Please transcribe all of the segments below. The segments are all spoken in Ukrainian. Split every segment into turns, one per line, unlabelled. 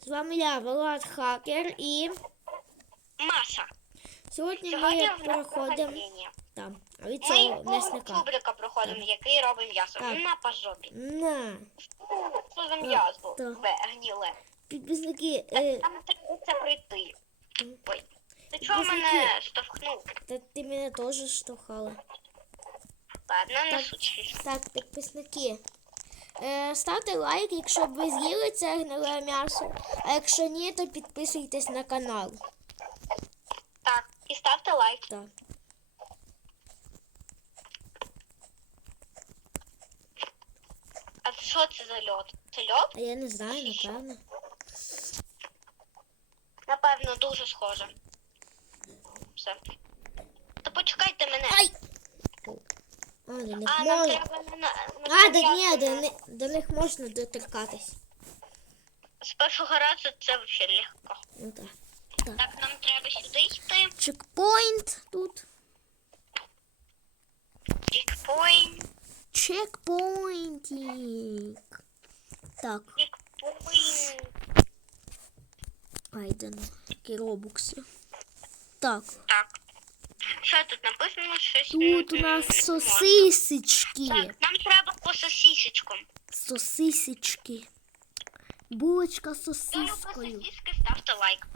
З вами я, Влад Хакер, і
Маша.
сьогодні ми проходимо там, а від цього м'ясника.
кубрика проходимо, який робить м'ясо. На по жопі.
На,
Що за м'ясо? Бе, гніле.
підписники, е,
Нам треба.
М.
Ой. Ти чого мене штовхнув?
та ти мене теж штовхала.
Ладно, не суть.
Так, підписники. Е, ставте лайк, якщо б ви з'їли це гниле м'ясо. А якщо ні, то підписуйтесь на канал.
Так, і ставте лайк.
Так.
А що це за льод? Це льод?
А я не знаю, напевно.
Напевно, дуже схоже. Все. Та почекайте мене.
Ай! А, до них
А, нам
можна.
треба на, на,
А, до, ні, до, ни- до них можна доторкатись.
З першого разу це взагалі легко.
Ну так.
Так, нам треба сюди йти.
Чекпоінт тут.
Чекпоінт.
Чекпоінтик. Так,
Чекпоінт.
айден. Які робукси. Так,
Так. Що тут написано? Щось.
тут у нас сосисочки.
Так, нам треба по сосісечкам.
Сосисочки. Булочка з сосискою.
сосиски, ставте лайк.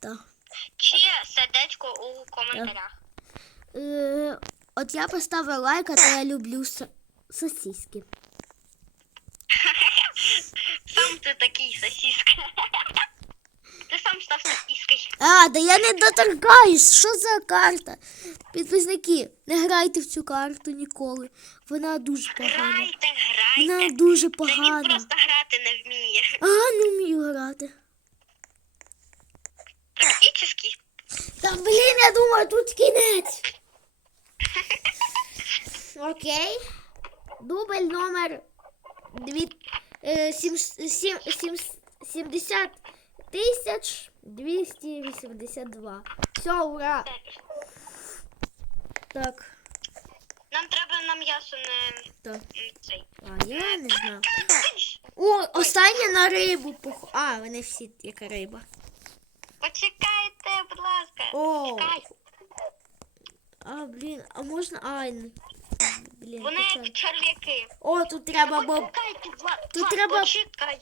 Так.
Чи сердечко у коментарях.
Е, от я поставила лайк, а то я люблю со- сосиски.
Сам ти такий сосиска. Ти сам став сосиской.
А, да я не доторкаюсь. Що за карта? Підписники, не грайте в цю карту ніколи. Вона дуже погана.
Грайте,
Вона
грайте.
дуже
Та він просто грати не вміє.
А, не вмію грати.
Практически.
Та блін, я думаю, тут кінець. Окей. Дубль номер дві, е, сім, сім, сім, 70 тисяч 282. Все, ура. Так,
Нам треба на м'ясо не
так.
цей.
А, я не знаю. О, остання на рибу. пох- А, вони всі яка риба.
Почекайте, будь ласка.
О,
Чекай.
а, блін, а можна. Ай, ну, блін,
Вони як черв'яки.
О, тут треба бо
Почекайте,
Тут
Влад,
треба-
почекай.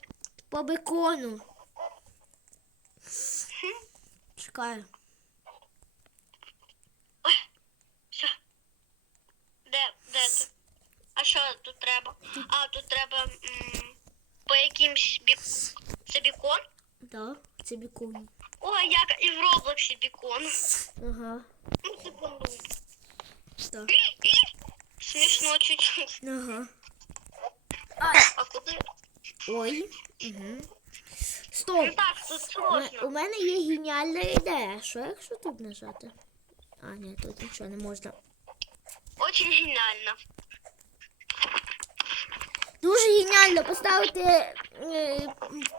по бекону. Чекаю.
Все. Де, де? А що тут треба? А, тут треба м, по якимсь бік... Це бікон?
Так, це бекон.
Ой, як і в Роблоксі бікон.
Ага.
Ну, секунду.
Так.
Смішно чуть-чуть.
Ага.
А куди?
Ой. Угу. Стоп.
так, тут
У мене є геніальна ідея. Що якщо тут нажати? А, ні, тут нічого не можна.
Очень геніально.
Дуже геніально поставити е,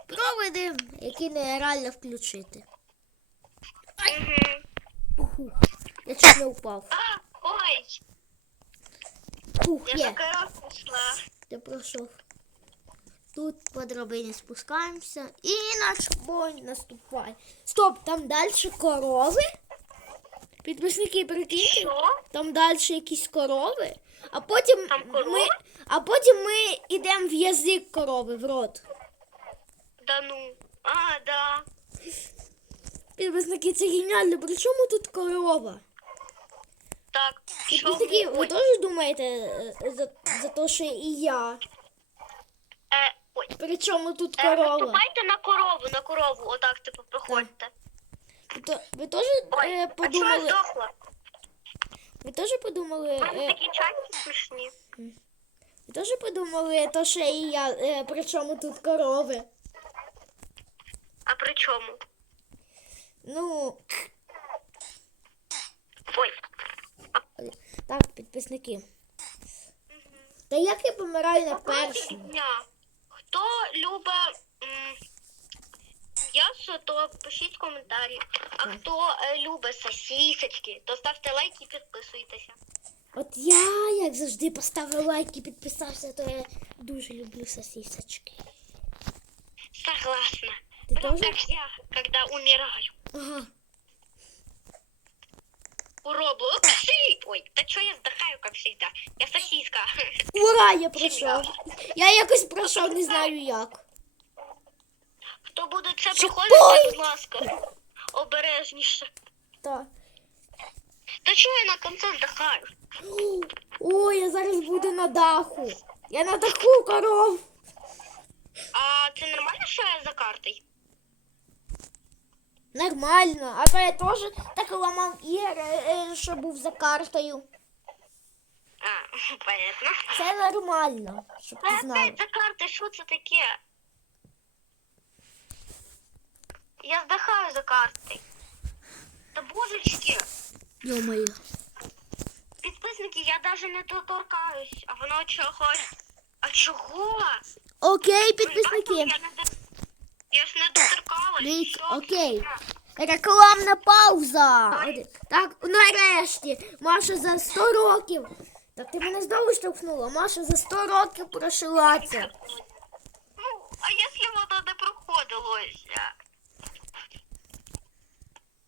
проводи, які нереально включити.
Угу.
Я чуть не упав.
А, ой,
Ух,
я
є.
так раз пішла.
Ти пройшов. Тут по драбині спускаємося і наш бой наступає. Стоп, там далі корови. Підписники, прикиньте, там далі якісь корови, а потім
Там корови?
ми, а потім ми йдемо в язик корови, в рот.
Да ну. А, да.
Підписники, це геніально. При чому тут корова?
Так?
Підписники, ви теж думаєте е, за, за те, що і я.
Е.
При чому тут
Е,
корова?
наступайте на корову, на корову, отак, типу, проходьте.
Ви, то- ви теж
Ой,
е,
а чого я
подумали?
здохла?
Ви теж подумали?
У мене
Е,
такі чайки смішні.
ви теж подумали, то що і я, е, при чому тут корови?
А при чому?
Ну,
Ой,
так, підписники. Та як я помираю на першому?
дня. Любить м'ясо, то пишіть коментарі. А хто е, любить сосісочки, то ставте лайк і підписуйтеся.
От я, як завжди, поставив лайк і підписався, то я дуже люблю сосисочки.
Согласна.
Ти
Прям
тоже?
как я, когда умираю.
Ага.
У Роблокси. Ой, да что я вздыхаю, как всегда. Я сосиска.
Ура, я пройшов. Я якось пройшов, не знаю як.
Хто буде це проходити, будь ласка, обережніше.
Так.
Та чого я на кінці вздихаю?
Ой, я зараз буду на даху. Я на даху коров.
А це нормально, що я за картою?
Нормально. А то я теж так ламав ігри, е, що був за картою.
А, понятно.
Це нормально, щоб
А
ти знав.
опять за карти, що це таке? Я здихаю за карти. Та божечки,
Йо-моє.
підписники, я навіть не доторкаюсь, а воно чогось. А чого?
Окей, підписники.
Я, не до- я ж не доторкалась.
Дивіться, окей. Рекламна пауза. Так, нарешті. Маша за 100 років. Так ти мене знову штовхнула. Маша за 100 років.
Ну, а якщо воно не проходилося?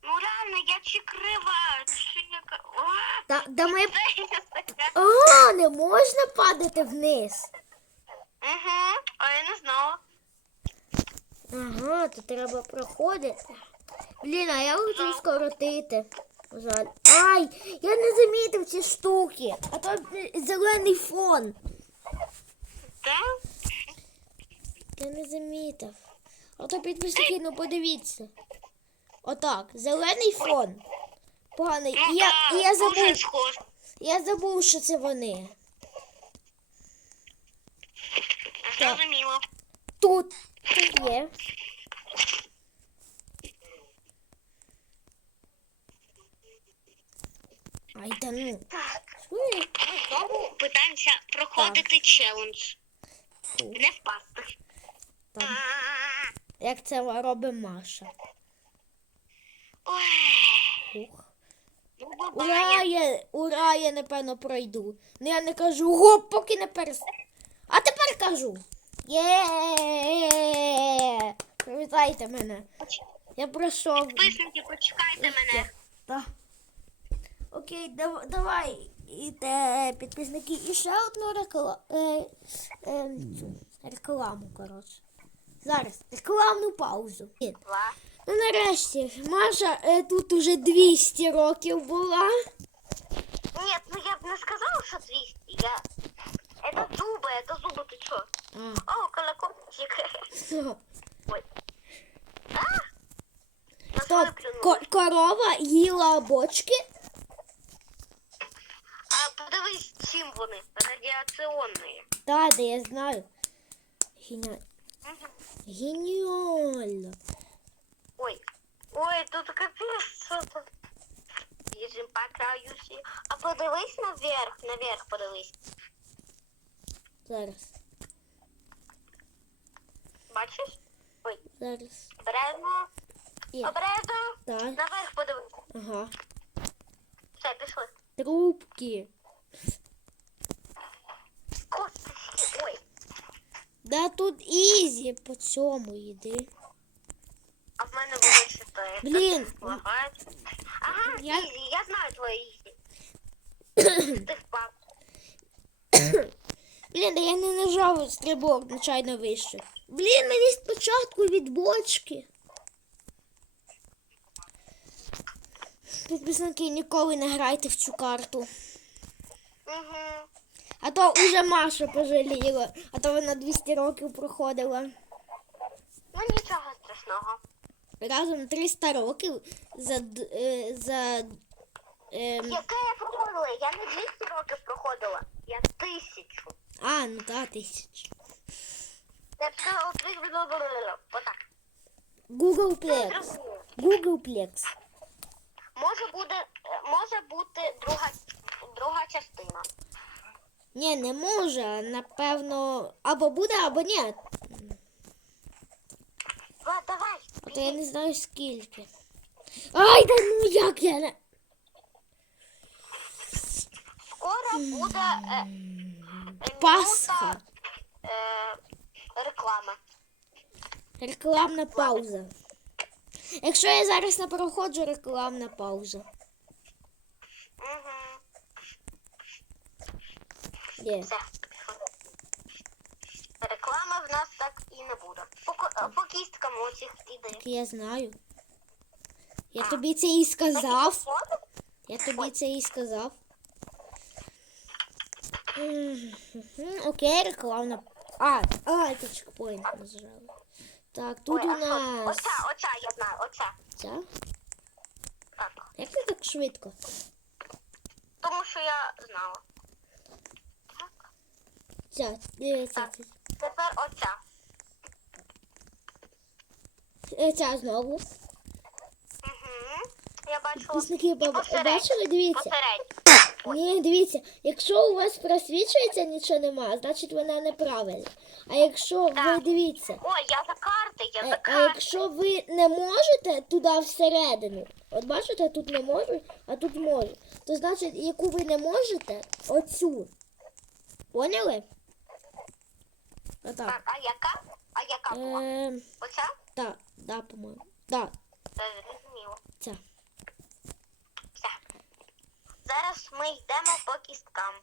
Ну реально, я чи крива, чи яка.
Та, да ми... А, не можна падати вниз.
Угу, а я не знала.
Ага, то треба проходити. Блін, а я хочу скоротити. Жаль. Ай, я не замітив ці штуки. А то зелений фон.
Так?
Я не замітив. А то підписники, ну подивіться. Отак, зелений фон. Поганий.
Ну,
І я,
да,
і я забув, я забув, що це вони.
Зрозуміло.
Тут, тут є. Ай, да ну.
Так, ми знову питаємося проходити челендж. Не впасти.
там. Як це робить Маша.
Ой,
Ух.
ну
Ура,
буває.
я, ура, я напевно пройду. Ну я не кажу гоп, поки не перес. А тепер кажу. Є. Привітайте мене. Я пройшов.
Підписники, почекайте мене.
Так. Окей, дав, давай. І те, підписники. І ще одну рекла... е, е, цю, рекламу, коротше. Зараз рекламну паузу. Ну нарешті, Маша е, тут уже 200 років була.
Нет, ну я бы не сказала, что 200. Я... Это зубы, это зубы, ты чё?
А,
О, колокольчик. Ой. А? На
Стоп,
свою клюнула.
ко- корова їла бочки.
А подивись, чим вони? Радіаційні.
Так, да, я знаю. Геніально.
Мгм.
Геніально.
Ой. Ой, тут капець, що тут. Їжим по краю всі. А подивись наверх, наверх подивись.
Зараз.
Бачиш? Ой,
Зараз.
обережно.
Є.
Обережно.
Так.
Наверх подивись.
Ага.
Все, пішли.
Трубки.
Косточки. Ой.
Да тут ізі по цьому йди.
А в мене було чотири.
Блін.
Лагають. Ага,
Я-
Ізі, я знаю твої Ізі. Ти впав.
Блін, я не нажав стрибок нечайно вище. Блін, мені спочатку від бочки. Підписники ніколи не грайте в цю карту.
Угу.
А то уже Маша пожаліла, а то вона 200 років проходила.
Ну нічого страшного.
Разом 300 років за. е, за ем,
Яке я проходила? Я не 200 років проходила. Я тисячу.
А, ну тисяч.
Все от- Отак.
Googleplex. Googleplex.
Може буде, е, може бути друга, друга частина.
Ні, не може. Напевно, або буде, або ні.
Ва, давай.
А то я не знаю скільки. Ай, да ну як я не.
Скоро буде е,
Пасха.
минута, е.
Рекламна пауза. Якщо я зараз не проходжу, рекламна пауза.
Угу.
Є.
Все. Реклами в нас так і не буде. По, по кісткам оцих іде.
Так я знаю. Я тобі це і сказав. Я тобі це і сказав. Окей, рекламна. А, а, це чекпоінт нажали. Так, тут
Ой,
у нас.
Оця, оця, я знаю, оця.
Ця?
Так.
Як ти так швидко?
Тому що я знала. Так.
Ця, дивіться.
Так. Тепер оця.
Е, Ця знову.
Угу. Я бачила.
Баба- бачили, дивіться. Ні, дивіться, якщо у вас просвічується нічого нема, значить вона неправильна. А якщо ви дивіться,
Ой, я за карти, я за
а, а якщо ви не можете туди всередину, от бачите, тут не можу, а тут можу, то значить, яку ви не можете, оцю. Поняли? Отак.
Так, а яка? А яка була?
Ем,
Оця?
так, да, по-моєму. Так,
Це зрозуміло.
ця.
Зараз ми йдемо по кісткам.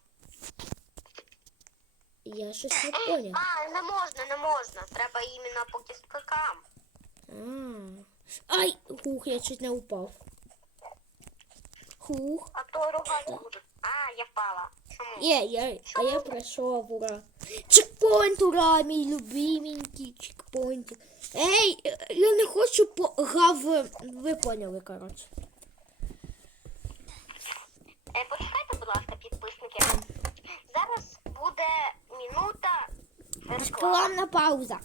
Я щось не поняв.
А, не можна, не можна. Треба іменно по кісткам.
А. Ай, хух, я чуть не упав. Хух.
А то ругати будуть. А, я впала. Чому?
Є, я, а я пройшов, ура. Чекпоінт, ура, мій любименький чекпоінт. Ей, е, я не хочу по гав. Ви поняли, коротше.
Е, почекайте, будь ласка, підписники. Зараз буде минута реклами.
Рекламна пауза.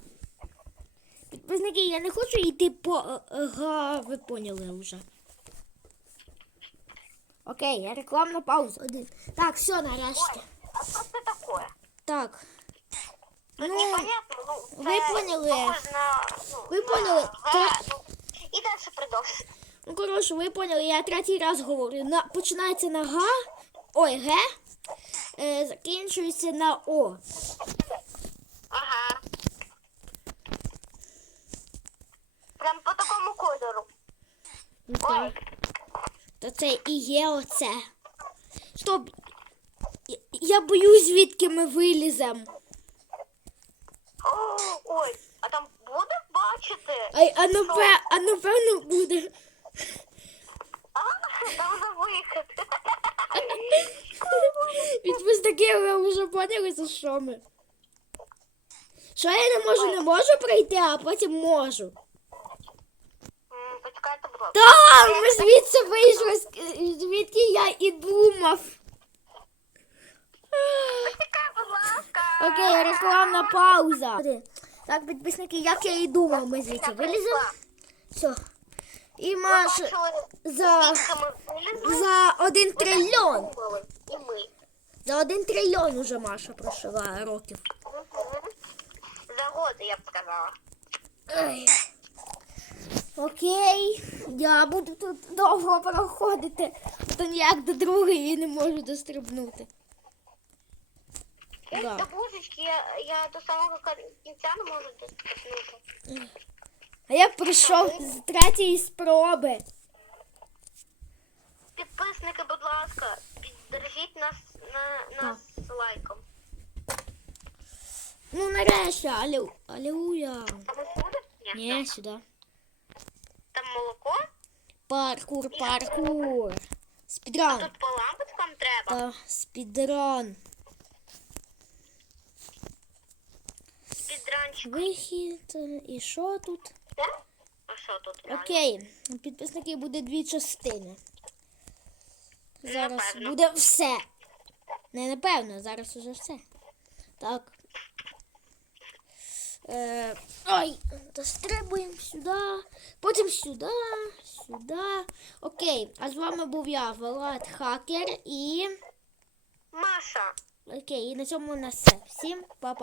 Підписники, я не хочу йти по е, е. Ви поняли вже. Окей, я рекламна пауза. Один. Так, все, нарешті.
Ой, а що це таке?
Так. Ну,
непонятно, ну,
ви
це
поняли.
похоже на, ну,
Ви поняли.
Г,
Та-
ну, і далі продовжуй.
Ну, коротше, ви поняли, я третій раз говорю. На, починається на га, ой, ге, е, закінчується на о.
Ага. Прям по такому кольору. Ой,
То це і є оце. Стоп. Я- Я боюсь, звідки ми виліземо.
О, ой, а там буде бачити?
А, а, напе, а напевно буде.
А, там за вихід.
Відпустки ви вже поняли, за що ми. Що я не можу, не можу пройти, а потім можу.
Почекайте, будь ласка.
Так, ми звідси вийшли, звідки я і думав.
Почекай, будь ласка.
Окей, рекламна пауза. Так, підписники, як я і думав, ми звідси виліземо. Все. І Маш за,
ми
за один трильйон. За один трильйон уже Маша прожила років.
За годи, я б сказала.
Ай. Окей, я буду тут довго проходити, то ніяк до другої не можу дострибнути.
Ой,
Да.
Та божечки, я, я до самого кінця не можу доткнути.
А я прийшов з третьої спроби.
Підписники, будь ласка, піддержіть нас на нас лайком.
Ну нарешті, алю, алюя.
Там сюди? Ні.
Ні, сюди.
Там молоко,
Паркур, паркур. Спідран.
а тут по лампочкам треба.
Та, спідран.
Підранчик.
Вихід. І що тут?
Все? А що тут?
Окей, підписники буде дві частини. Зараз
Напевно.
буде все. Не напевно, зараз уже все. Так. Е, ой, дострибуємо сюди, потім сюди, сюди. Окей, а з вами був я, Влад Хакер, і.
Маша.
Окей, і на цьому у нас все. Всім па-па.